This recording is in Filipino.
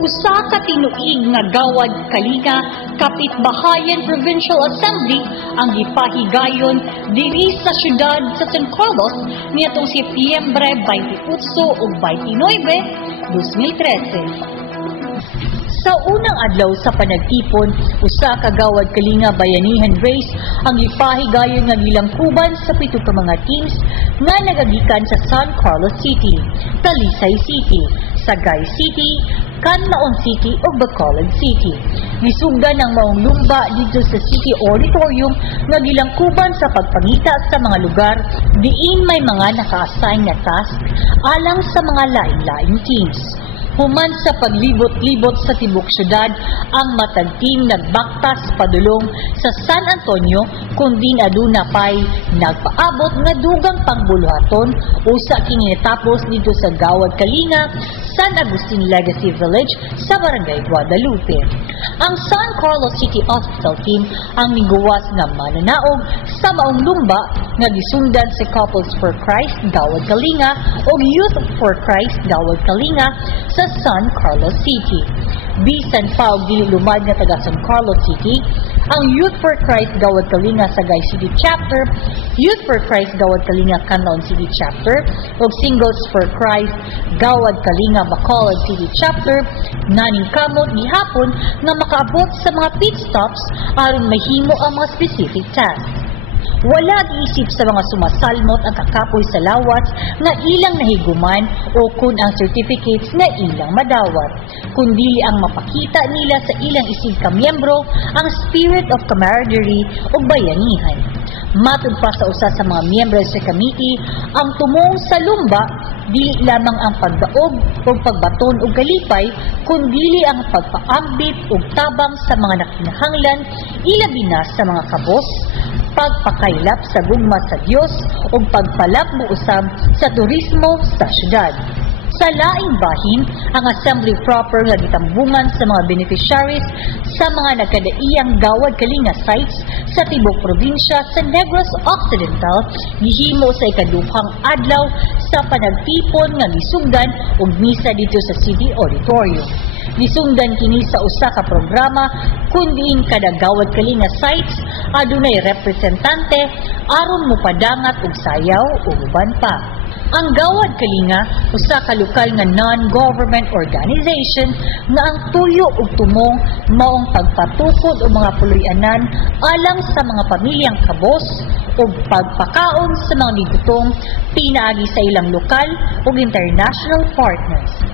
usa ka tinuig nga gawad kalinga kapitbahayan Provincial Assembly ang gipahigayon diri sa syudad sa San Carlos niadtong Setyembre 28 ug 29, 2013. Sa unang adlaw sa panagtipon, usa ka gawad kalinga bayanihan race ang ipahigayon nga gilangkuban sa pito ka mga teams nga nagagikan sa San Carlos City, Talisay City, Sagay City, Canlaon City ug Bacolod City. Nisugdan ang maong lumba dito sa City Auditorium nga gilangkuban sa pagpangita sa mga lugar diin may mga naka-assign na task alang sa mga lain-laing teams. Human sa paglibot-libot sa tibok syudad, ang matagting nagbaktas padulong sa San Antonio kundi aduna pay nagpaabot nga dugang pangbuluhaton usa kini natapos dito sa Gawad Kalinga, San Agustin Legacy Village sa Barangay Guadalupe. Ang San Carlos City Hospital team ang niguwas nga mananaog sa maong lumba nga gisundan si Couples for Christ Gawad Kalinga o Youth for Christ Gawad Kalinga sa San Carlos City. Bisan pa og dili lumad nga taga San Carlos City, ang Youth for Christ Gawad Kalinga Sagay City Chapter, Youth for Christ Gawad Kalinga Canlaon City Chapter, ug Singles for Christ Gawad Kalinga Bacolod City Chapter, naning kamot gihapon nga makaabot sa mga pit stops aron mahimo ang mga specific tasks. Wala giisip sa mga sumasalmot ang kakapoy sa lawat nga ilang nahiguman o kun ang certificates nga ilang madawat, kundi ang mapakita nila sa ilang isig ka miyembro ang spirit of camaraderie o bayanihan. Matud pa sa usa sa mga miyembro sa committee, ang tumong sa lumba dili lamang ang pagdaog o pagbaton o galipay, kundi ang pagpaambit o tabang sa mga nakinahanglan, ilabi na sa mga kabos, pagpakaylap sa gugma sa Dios o pagpalap mo usab sa turismo sa syudad. Sa laing bahin, ang assembly proper nga gitambungan sa mga beneficiaries sa mga nagkadaiyang gawad kalinga sites sa tibok probinsya sa Negros Occidental gihimo sa ikaduhang adlaw sa panagtipon nga gisugdan og misa dito sa City Auditorium. Gisundan kini sa usa ka programa kundiin kada gawad kalinga sites adunay representante aron mopadangat og sayaw ug uban pa. Ang Gawad Kalinga, usa ka lokal nga non-government organization nga ang tuyo ug tumong maong pagpatukod og mga puluyanan alang sa mga pamilyang kabos ug pagpakaon sa mga ligutong pinaagi sa ilang lokal ug international partners.